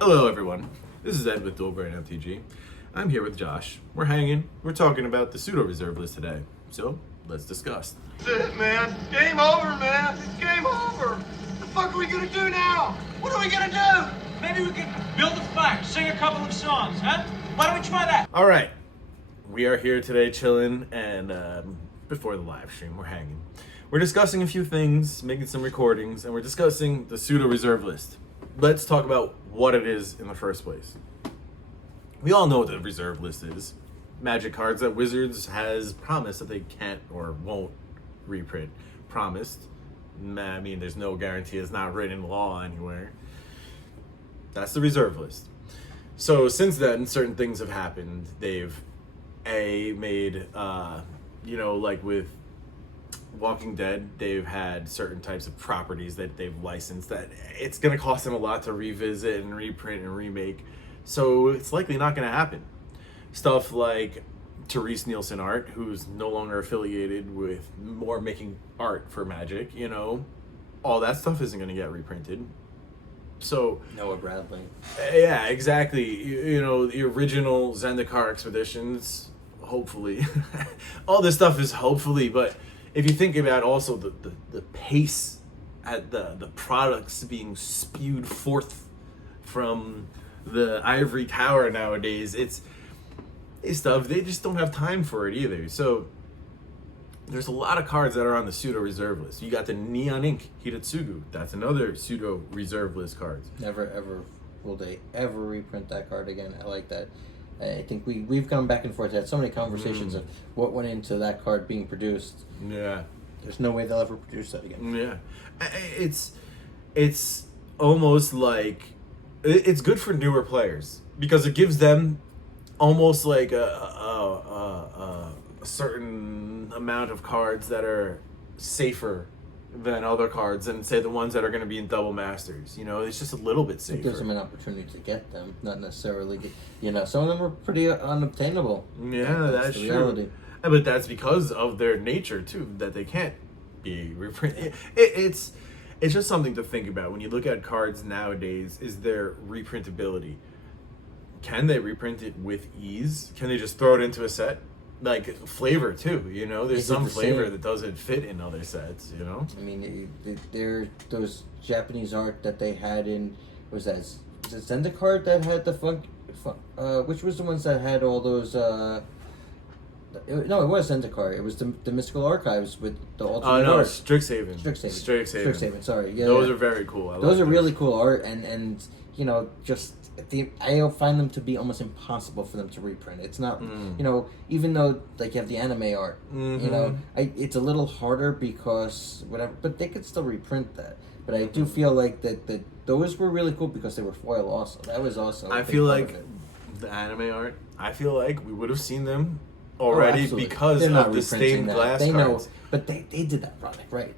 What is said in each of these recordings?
Hello everyone, this is Ed with Brain MTG. I'm here with Josh. We're hanging, we're talking about the pseudo-reserve list today. So, let's discuss. That's it, man. Game over, man. It's game over. What the fuck are we gonna do now? What are we gonna do? Maybe we could build a fire, sing a couple of songs, huh? Why don't we try that? Alright, we are here today chilling and before the live stream, we're hanging. We're discussing a few things, making some recordings, and we're discussing the pseudo-reserve list. Let's talk about what it is in the first place. We all know what the reserve list is. Magic cards that Wizards has promised that they can't or won't reprint. Promised. I mean, there's no guarantee. It's not written in law anywhere. That's the reserve list. So since then, certain things have happened. They've made, like with Walking Dead, they've had certain types of properties that they've licensed that it's going to cost them a lot to revisit and reprint and remake. So it's likely not going to happen. Stuff like Therese Nielsen Art, who's no longer affiliated with or making art for Magic, all that stuff isn't going to get reprinted. So Noah Bradley. Yeah, exactly. The original Zendikar expeditions, hopefully. All this stuff is hopefully, but if you think about also the pace at the products being spewed forth from the ivory tower nowadays, it's stuff, they just don't have time for it either. So there's a lot of cards that are on the pseudo reserve list. You got the Neon Ink Hiratsugu. That's another pseudo reserve list card. Never ever will they ever reprint that card again. I like that. I think we've gone back and forth, had so many conversations of what went into that card being produced. Yeah. There's no way they'll ever produce that again. Yeah. It's almost like it's good for newer players because it gives them almost like a certain amount of cards that are safer than other cards and say the ones that are going to be in double masters. It's just a little bit safer. It gives them an opportunity to get them, not necessarily some of them are pretty unobtainable. Yeah, that's the reality. True. But that's because of their nature too, that they can't be reprinted. It's just something to think about when you look at cards nowadays. Is their reprintability? Can they reprint it with ease? Can they just throw it into a set? Like flavor too, there's some flavor that doesn't fit in other sets, I mean, there those Japanese art that they had in, was it Zendikar that had the which was the ones that had all those no, it was Zendikar. It was the Mystical Archives with the alternate art. Oh no, Strixhaven. Strixhaven. Sorry, yeah. Those are very cool. Those are really cool art, and just I find them to be almost impossible for them to reprint. It's not, even though like you have the anime art, it's a little harder because whatever, but they could still reprint that. But I do feel like that those were really cool because they were foil also. That was also. I feel like the anime art. I feel like we would have seen them already because of the stained glass cards. Know, but they did that product right.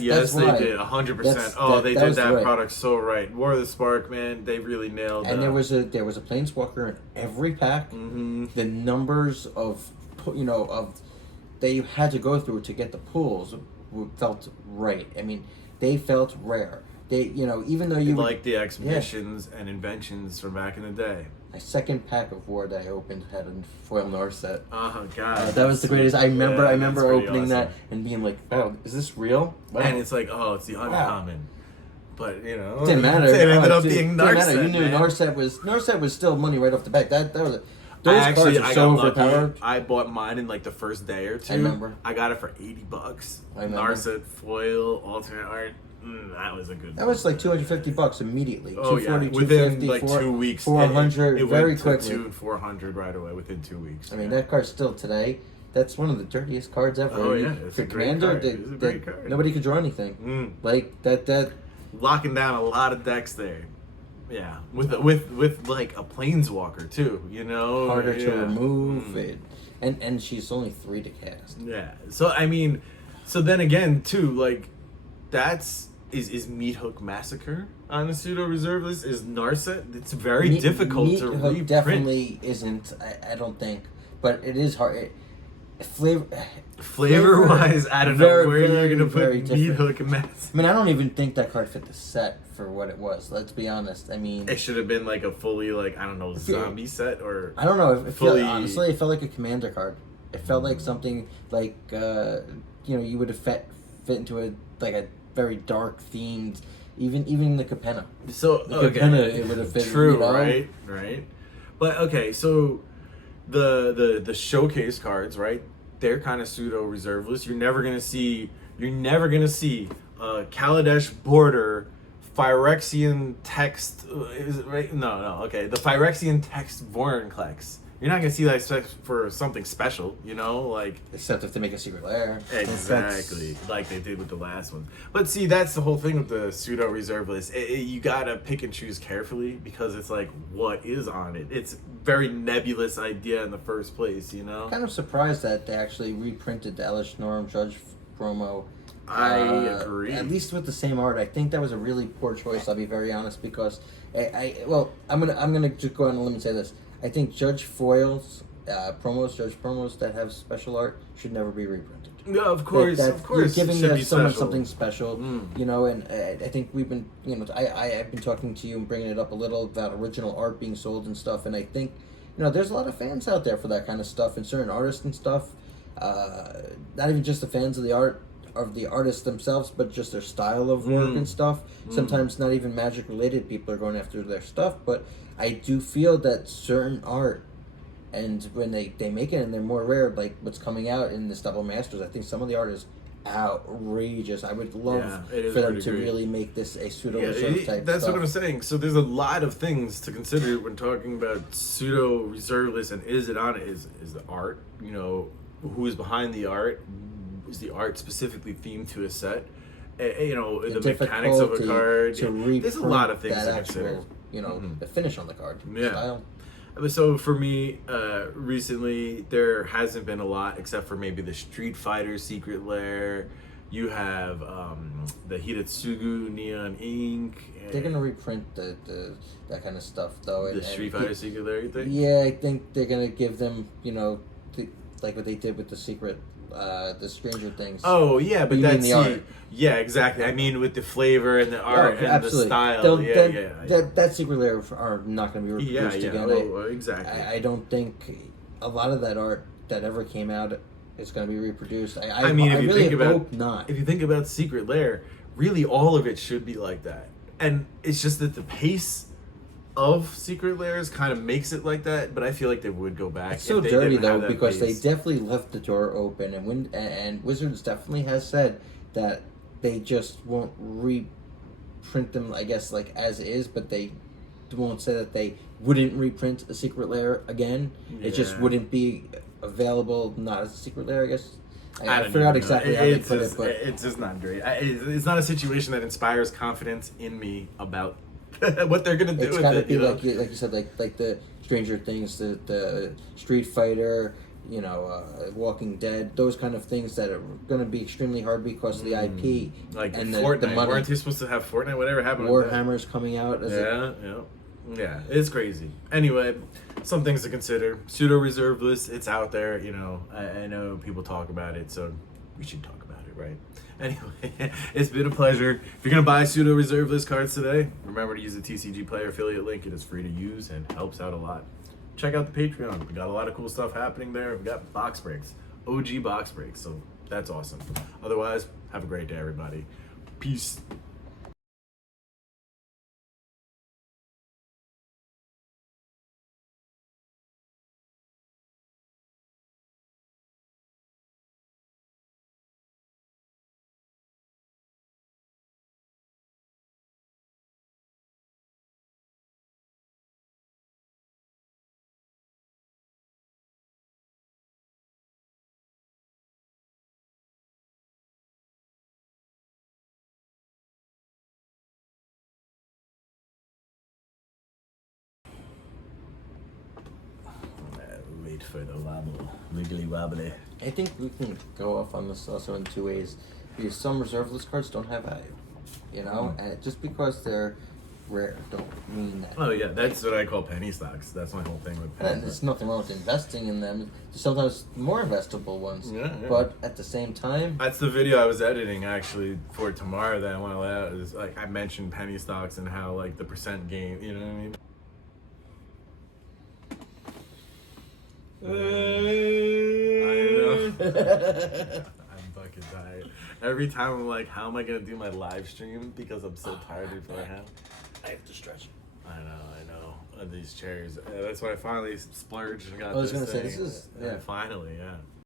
Yes, they right. did 100%. They did that product so right. War of the Spark, man, they really nailed. And there was a Planeswalker in every pack. Mm-hmm. The numbers of that you had to go through to get the pulls felt right. I mean, they felt rare. They even though you like the exhibitions and inventions from back in the day. My second pack of War that I opened had a foil Narset. Oh god, that was the greatest. I remember opening awesome. That and being like, "Oh, is this real?" Wow. And it's like, "Oh, it's the uncommon." Wow. But it didn't matter. It ended up being Narset. You knew Narset was still money right off the bat. That was those cards are so overpowered. I bought mine in like the first day or two. I remember. I got it for $80. Narset foil alternate art. That was a good. That was like $250 immediately. Oh yeah, within like 2 weeks. 400 it very went quickly. To 400 right away within 2 weeks. I mean that card still today. That's one of the dirtiest cards ever. Oh yeah, it's for Commander. Nobody could draw anything. Like that. Locking down a lot of decks there. Yeah, with like a Planeswalker too. Harder to remove it, and she's only 3 to cast. Yeah. So I mean, then again too, like that's. Is Meathook Massacre on the pseudo reserve list? Is Narset? It's very difficult to reprint. Definitely isn't. I don't think, but it is hard. Flavor wise, I don't know very, where very, you're gonna very put Meat different. Hook and Mess. I mean, I don't even think that card fit the set for what it was. Let's be honest. I mean, It should have been like a fully like I don't know zombie set or I don't know. Honestly, it felt like a commander card. It felt like something like you would have fit into a very dark themed. Even the Capenna. so Capenna, it would have fit. True, right. But okay, so the showcase cards, right? They're kind of pseudo reserveless. You're never gonna see Kaladesh border Phyrexian text. Is it right? No. Okay, the Phyrexian text Vorinclex. You're not gonna see that for something special, like Except if they make a secret lair. exactly like they did with the last one. But see, that's the whole thing with the pseudo reserve list. You gotta pick and choose carefully because it's like what is on it. It's very nebulous idea in the first place, I'm kind of surprised that they actually reprinted the Elish Norm Judge promo. I agree. At least with the same art. I think that was a really poor choice. I'll be very honest because I'm gonna just go on a limb and say this. I think Judge Foils promos that have special art should never be reprinted. Yeah, of course. You're giving Should be someone special. something special, and I think we've been, I've been talking to you and bringing it up a little about original art being sold and stuff, and I think, there's a lot of fans out there for that kind of stuff and certain artists and stuff. Not even just the fans of the art of the artists themselves, but just their style of work and stuff. Sometimes not even Magic related people are going after their stuff, but I do feel that certain art, and when they make it and they're more rare, like what's coming out in this Double Masters, I think some of the art is outrageous. I would love for them to really make this a pseudo reserve type that's stuff. what I'm saying. So there's a lot of things to consider when talking about pseudo reserve list and is it on it? Is the art, who is behind the art? Is the art specifically themed to a set? The mechanics of a card. There's a lot of things to consider. The finish on the card. Yeah. Style. So for me, recently there hasn't been a lot except for maybe the Street Fighter Secret Lair. You have the Hidatsugu Neon Ink. They're gonna reprint the that kind of stuff though. The Street Fighter Secret Lair, you think? Yeah, I think they're gonna give them, like what they did with the secret, the Stranger Things. Oh yeah, but You mean that's the art. Yeah, exactly. I mean with the flavor and the art and absolutely. the style. That secret layer are not going to be reproduced again. Exactly. I don't think a lot of that art that ever came out is going to be reproduced. I mean, if you really think about hope not. If you think about Secret Lair, really all of it should be like that, and it's just that the pace of Secret Lairs kind of makes it like that. But I feel like they would go back. It's so if they dirty didn't have though that because pace. they definitely left the door open, and Wizards definitely has said that they just won't reprint them, I guess, like as is, but they won't say that they wouldn't reprint a Secret Lair again. It just Yeah. wouldn't be available, not as a Secret Lair, I guess. I don't forgot even exactly know. how they It's put just, it, but it's just not great. It's not a situation that inspires confidence in me about what they're gonna do it's with gotta it. be You know? like you said, like the Stranger Things, the Street Fighter, Walking Dead, those kind of things that are going to be extremely hard because of the IP Like and Fortnite. the money. Weren't they supposed to have Fortnite? Whatever happened with that? Warhammer's coming out. Yeah, it's crazy. Anyway, some things to consider. Pseudo reserve list, it's out there. I know people talk about it, so we should talk about it, right? Anyway, it's been a pleasure. If you're gonna buy pseudo reserve list cards today, remember to use the TCG Player affiliate link. It is free to use and helps out a lot. Check out the Patreon. We got a lot of cool stuff happening there. We got box breaks, OG box breaks, so that's awesome. Otherwise, have a great day, everybody. Peace. Wait for the wobble, wiggly wobbly. I think we can go off on this also in two ways. Because some reserve list cards don't have value, and just because they're rare. Don't mean that. Oh yeah, that's what I call penny stocks. That's my whole thing with penny And there's stocks. nothing wrong with investing in them. There's sometimes more investable ones. Yeah. But at the same time, That's the video I was editing actually for tomorrow that I want to let out. Is like I mentioned penny stocks and how like the percent gain. You know what I mean? I know. I'm fucking tired. Every time I'm like, how am I gonna do my live stream because I'm so tired beforehand? I have to stretch. I know. These chairs. That's why I finally splurged and got I was this gonna say, thing. this is- yeah. Finally, yeah.